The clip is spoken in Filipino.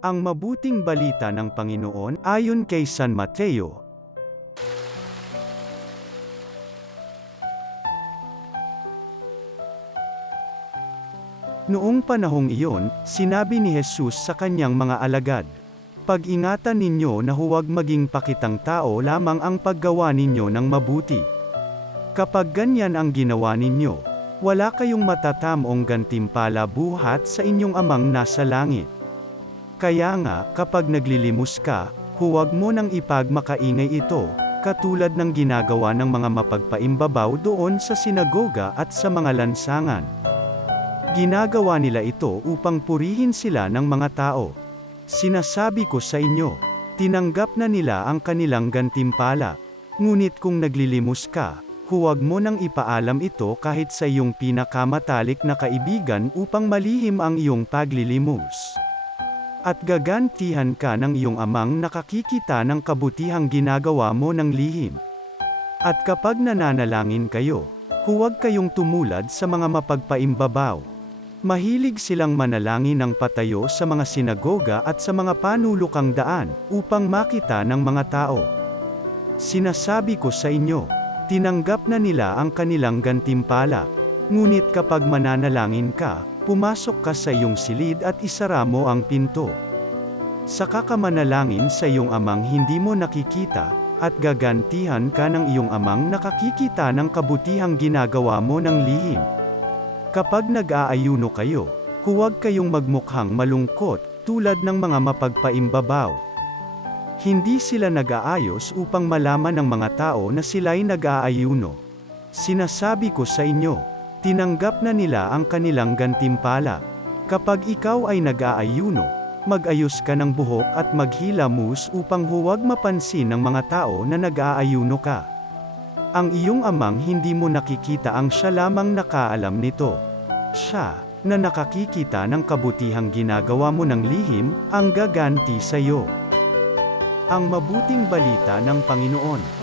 Ang mabuting balita ng Panginoon ayon kay San Mateo. Noong panahong iyon, sinabi ni Jesus sa kanyang mga alagad, "Pag-ingatan ninyo na huwag maging pakitang tao lamang ang paggawa ninyo ng mabuti. Kapag ganyan ang ginawa ninyo, wala kayong matatamong gantimpala buhat sa inyong amang nasa langit. Kaya nga, kapag naglilimos ka, huwag mo nang ipagmakaingay ito, katulad ng ginagawa ng mga mapagpaimbabaw doon sa sinagoga at sa mga lansangan. Ginagawa nila ito upang purihin sila ng mga tao. Sinasabi ko sa inyo, tinanggap na nila ang kanilang gantimpala. Ngunit kung naglilimos ka, huwag mo nang ipaalam ito kahit sa iyong pinakamatalik na kaibigan upang malihim ang iyong paglilimos. At gagantihan ka ng iyong amang nakakikita ng kabutihang ginagawa mo ng lihim. At kapag nananalangin kayo, huwag kayong tumulad sa mga mapagpaimbabaw. Mahilig silang manalangin ng patayo sa mga sinagoga at sa mga panulukang daan, upang makita ng mga tao. Sinasabi ko sa inyo, tinanggap na nila ang kanilang gantimpala. Ngunit kapag mananalangin ka, pumasok ka sa iyong silid at isara mo ang pinto. Saka ka manalangin sa iyong amang hindi mo nakikita, at gagantihan ka ng iyong amang nakakikita ng kabutihang ginagawa mo ng lihim. Kapag nag-aayuno kayo, huwag kayong magmukhang malungkot, tulad ng mga mapagpaimbabaw. Hindi sila nag-aayos upang malaman ng mga tao na sila'y nag-aayuno. Sinasabi ko sa inyo, tinanggap na nila ang kanilang gantimpala. Kapag ikaw ay nag-aayuno, mag-ayos ka ng buhok at maghilamos upang huwag mapansin ng mga tao na nag-aayuno ka. Ang iyong amang hindi mo nakikita ang siya lamang nakaalam nito. Siya, na nakakikita ng kabutihang ginagawa mo ng lihim, ang gaganti sa iyo. Ang mabuting balita ng Panginoon.